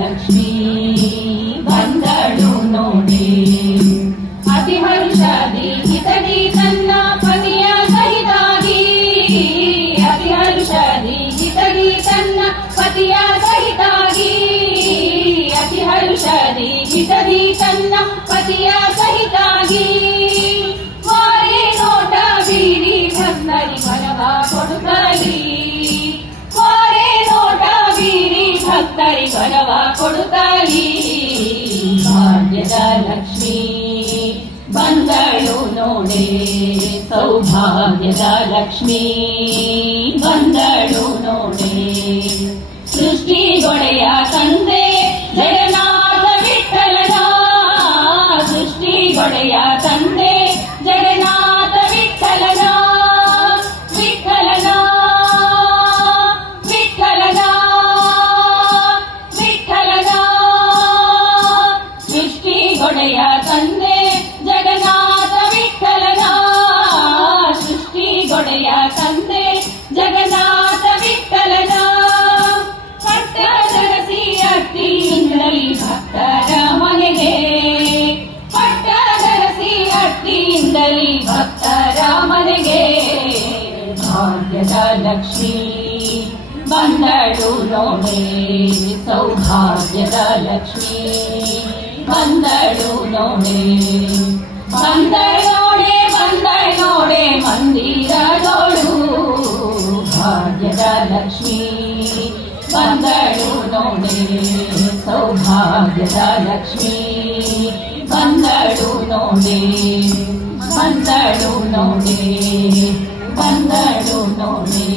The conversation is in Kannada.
ಲಕ್ಷ್ಮೀ ಬಂದಳು ನೋಡಿ. ಅತಿ ಹರ್ಷದಿ ಹಿತದಿ ತನ್ನ ಪತಿಯ ಸಹಿತಾಗಿ, ಅತಿ ಹರ್ಷದಿ ಹಿತದಿ ತನ್ನ ಪತಿಯ ಸಹಿತಾಗಿ, ಅತಿ ಹರ್ಷದಿ ಹಿತದಿ ತನ್ನ ಪತಿಯ ಸಹಿತಾಗಿ. ವಾರೆ ನೋಟ ಬೀರಿ ಭಕ್ತರಿ ಬಲವ ಕೊಡುತ್ತಲಿ, ವಾರೆ ನೋಟ ಬೀರಿ ಭಕ್ತರಿ ಬಲವ ಕೊಡುತ್ತಲಿ. ಭಾಗ್ಯದ ಲಕ್ಷ್ಮೀ ಬಂದಳು ನೋಡೆ, ಸೌಭಾಗ್ಯದ ಲಕ್ಷ್ಮೀ ಬಂದಳು ನೋಡೆ. ಸೃಷ್ಟಿಗೊಡೆಯ ತಂದೆ ಜಗನ್ನಾಥ ವಿಠ್ಠಲನ, ಸೃಷ್ಟಿಗೊಡೆಯ ತಂದೆ ಜಗನ್ನಾಥ ವಿಠ್ಠಲನ, ವಿಠ್ಠಲನ ವಿಠ್ಠಲನ ವಿಠ್ಠಲನ. ಸೃಷ್ಟಿಗೊಡೆಯ ತಂದೆ ಜಗನ್ನಾಥ ವಿಠ್ಠಲನ, ಸೃಷ್ಟಿಗೊಡೆಯ ತಂದೆ ಜಗನ್ನಾಥ ವಿಠ್ಠಲನ. ಪಟ್ಟದರಸಿ ಅಟ್ಟಿಯಿಂದಲಿ ಭಕ್ತರ ಮನೆಗೆ, ಪಟ್ಟದರಸಿ ಅಟ್ಟಿಯಿಂದಲಿ ಭಕ್ತರ ಮನೆಗೆ. ಭಾಗ್ಯದ ಲಕ್ಷ್ಮೀ ಬಂದಳು ನೋಡೆ, ಸೌಭಾಗ್ಯದ ಲಕ್ಷ್ಮೀ ಬಂದಳು ನೋಡೆ. ಬಂದಳೋಡೆ ಬಂದಳೋಡೆ ಮಂದಿರದೋಳು, ಭಾಗ್ಯದ ಲಕ್ಷ್ಮೀ ಬಂದಳು ನೋಡೆ, ಸೌಭಾಗ್ಯದ ಲಕ್ಷ್ಮೀ ಬಂದಳು ನೋಡೆ. ಬಂದಳು ನೋಡೆ ಬಂದಳು ನೋಡೆ.